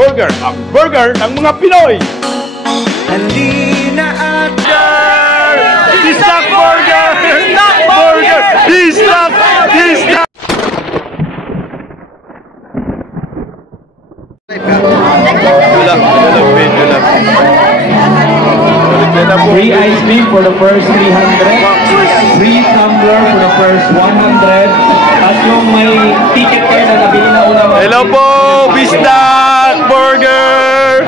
Burger, ang burger ng mga Pinoy. Halina at Bistak Burger! Bistak Burger! Bistak! Bistak! Video lang. Free ice cream for the first 300. Free tumbler for the first 100. At yung may ticket kayo na nabili na una. Hello po, Bistak Burger!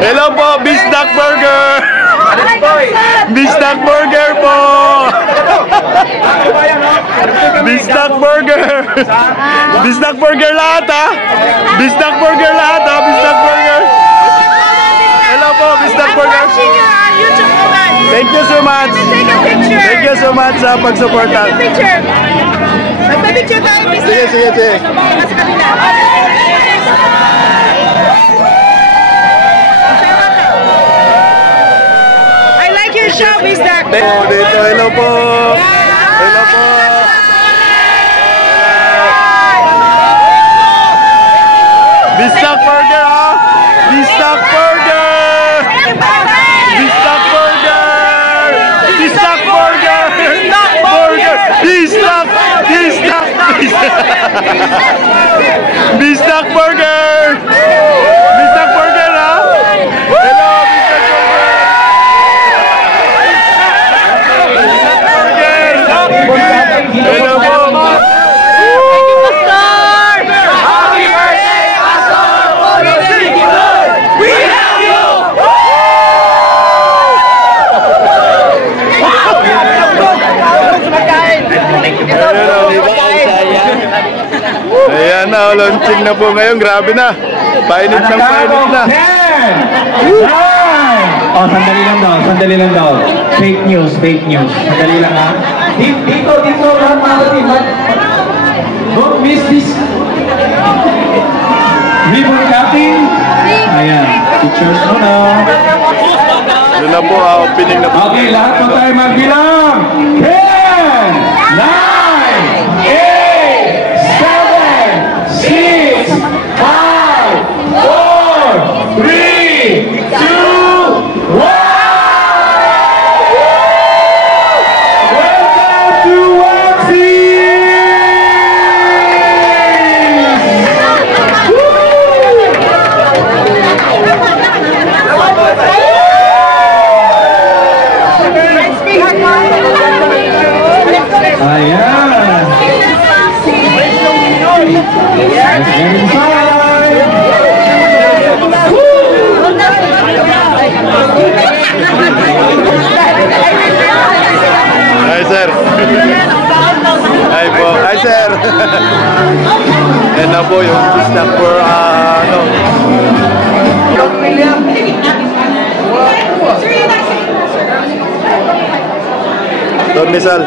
Hello po, Bistak Burger! Bistak Burger po! Bistak Burger! Bistak Burger lahat ha! Bistak Burger lahat ha! Bistak Burger! Hello po, Bistak Burger! Thank you so much! Thank you so much sa pagsuporta! Magpa-picture tayo, Bistak! Sige, sige, sige! Sa kabila! I like your show, Bistak! Dito, hello po! Hello po! Bistak Burger ha! Bistak Burger! Bistak Burger! Bistak Burger! Burger! Bistak! Bistak! Bistak Burger! Bistak Burger ha! Hello! Bistak Burger! Hello po! Ayan na, launching na po ngayon. Grabe na. Painit ng painit na. Oh, sandali lang daw. Sandali lang daw. Fake news, fake news. Sandali lang ha. Dito, lahat mga team. Don't miss this. Ribbon cutting. Ayan. Pictures muna. Doon na po, opening na po. Okay, lahat po tayo magbilang. 10, 9, 8, 7, 6, 5, 4, 3, 2, 1. Welcome to Waxis! Ayan! Let's get inside! Hi sir! Hi po! Hi sir! Yan na po yung Bistak for ano. Don Misal.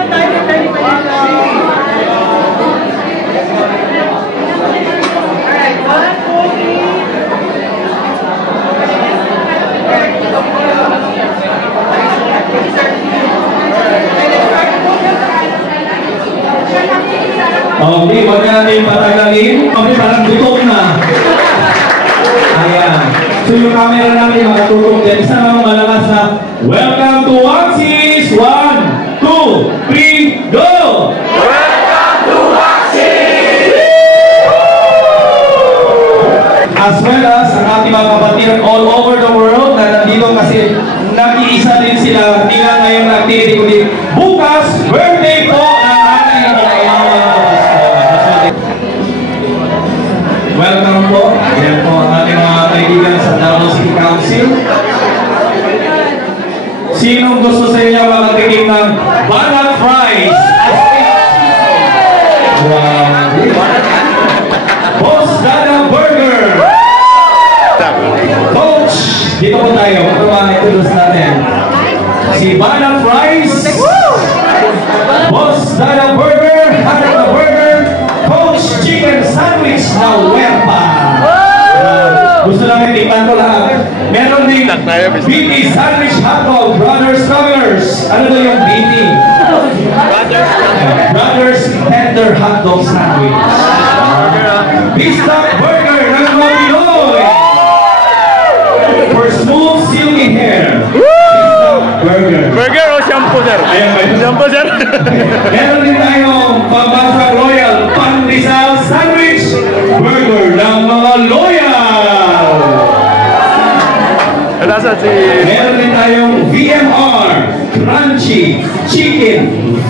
Okay, wag na natin patagalin. Okay, parang gutom na. Ayan. So yung camera namin makatutok dyan. Isa naman malakas na welcome to Waxis! 1, 2, 3, go! Welcome to Waxis! As well as ang ating mga kapatid all over the world na nandito kasi nag-iisa din sila. Hindi lang ngayon na activity kundi bukas, birthday po ng ating welcome po. Ayan po ang ating mga kaibigan sa Davao City Council. Sinong gusto sa inyo makatikim ng banana fries? Wow! Boss Dada Burger! Coach! Dito po tayo. Ito ang introduce natin. Si Banana Fries! Boss Dada Burger! Dada Burger! Coach Chicken Sandwich na Huerta! Gusto namin tingnan ko lahat. Meron din BT Sandwich Hotdog Brothers Travelers. Ano na yung BT? Brothers Tender Hotdog Sandwich. Bistak Burger ng mga Pinoy. po, sir. Ayan ba yun? Yan po, sir. Meron din tayong Pambansang Royal Pandesal Sandwich Burger ng mga loyal. Nasa si... Meron din tayong VMR Crunchy Chicken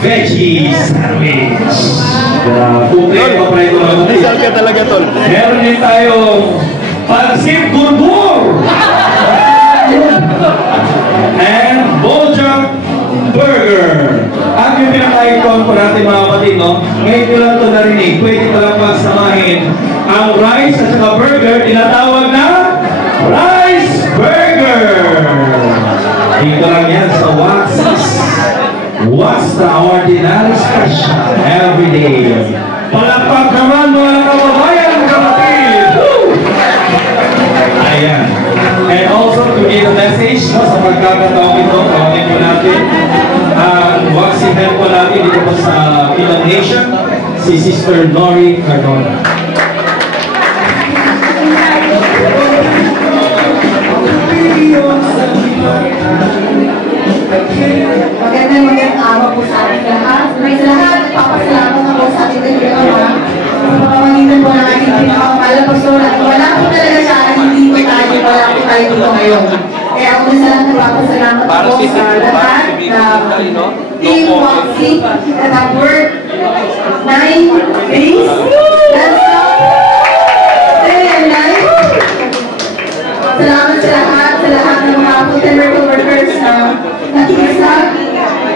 Veggie Sandwich. Kumpleto pa ito lang. Isang ka talaga, tol. Meron din tayong Pansit Gurgur and Bojack Burger. At yung pinaka-icon po natin mga kapatid, no? Ngayon ko lang ito narinig. Pwede ko lang pagsamahin ang rice at saka burger, tinatawag na Rice Burger. Dito lang yan sa Waxis. What's the ordinary special every day? Palakpak naman mga kababayan, kapatid! Woo! Ayan. And also to give a message, no, sa pagkakataong ito, tawagin po natin ang Waxi Health po natin dito po sa Pilang Nation, si Sister Nori Cardona. Magandang araw po sa ating lahat. Sa lahat, papasalamat ako sa ating Panginoon. Sa pamamagitan po ng ating pinakamalala pastor at wala po talaga siya at hindi po tayo, wala po tayo dito ngayon. Kaya ako sa lahat nagpapasalamat ako sa lahat na Team Waxi that have worked 9 days. That's day and night. Salamat sa lahat ng mga miracle workers na nakikisa.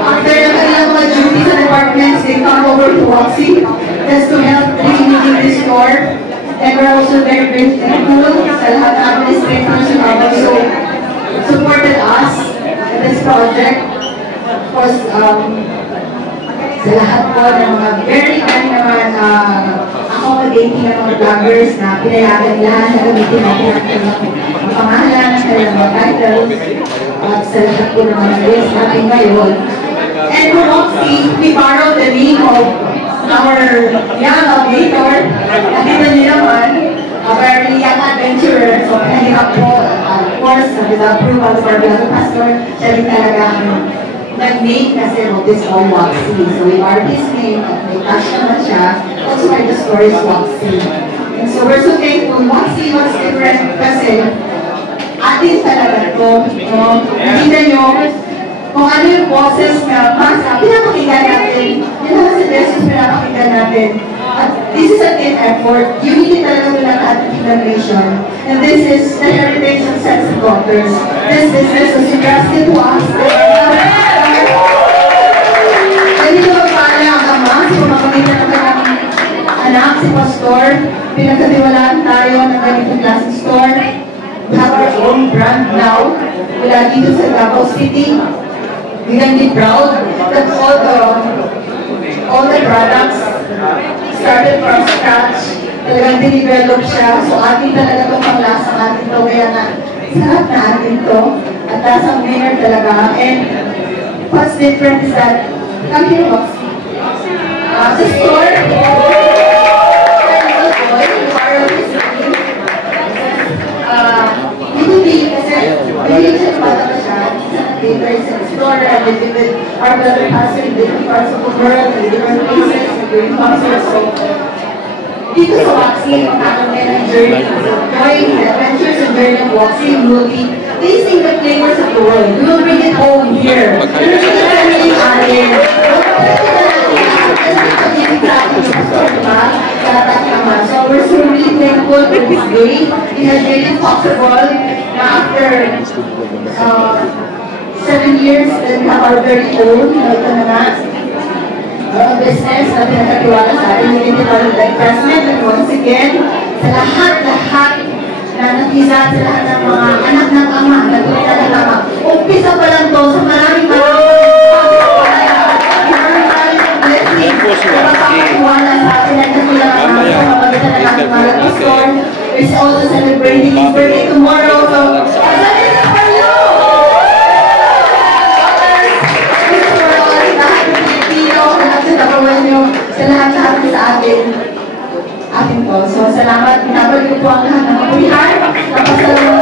After ng kanilang mga duties sa departments, they come over to Waxi just to help reunite this store. And we're also very grateful sa lahat ng administrators who have also supported us in this project. Of course, sa lahat po ng mga very kind naman accommodating ng mga vloggers na pinayagan lahat na gamitin natin ang pangalan ng kanilang mga titles at sa lahat po ng mga guests natin ngayon. And for Waxi, we borrowed the name of our young aviator, nakita niyo naman, a very young adventurer. So, nahirap po, of course, with the approval of our brother pastor, siya rin talaga nag-name kasi of this all Waxi. So, we borrowed his name at may touch naman siya. That's why the story is Waxi. And so, we're so thankful. Waxi was different kasi atin talaga ito. Hindi nyo kung ano yung boses na pinapakinggan natin, yun ang suggestions pinapakinggan natin. At this is a team effort. Unity talaga ito ng ating generation. And this is the heritage of sons and daughters. This business was entrusted to us. And ito magpala ang ama sa pamamagitan ng kanyang anak, si Pastor. Pinagkatiwalaan tayo ng ganitong klaseng store. We have our own brand now. Mula dito sa Davao City. We can be proud that all the products started from scratch. Talagang dinivelop siya. So atin talaga itong panglasang atin ito. Kaya na sarap na atin ito. At lasang winner talaga. And what's different is that come here, Waxi. Sa store, hindi kasi hindi siya parang siya. There's an explorer and we visit our brother pastor in different parts of the world, in different places, and doing concerts. So, dito sa Waxi, magkakaroon ng journey. Going the adventures and journey of Waxi, we will be tasting the flavors of the world. We will bring it home here. We will bring it natin. So we're so really thankful for this day. It has made it possible na after 7 years that we have our very own business na pinagkatiwala sa ating municipal investment. And once again, sa lahat na nakisa, sa lahat ng mga anak ng ama, nagpunta ng ama, umpisa pa lang to sa maraming blessing na mapapatiwala sa atin at nakilang ama sa pamagitan ng ating mga pastor. We're also celebrating his birthday tomorrow. So, sa lahat sa atin po. So, salamat. Pinabalik ko po ang lahat ng kapulihan. Napasalamat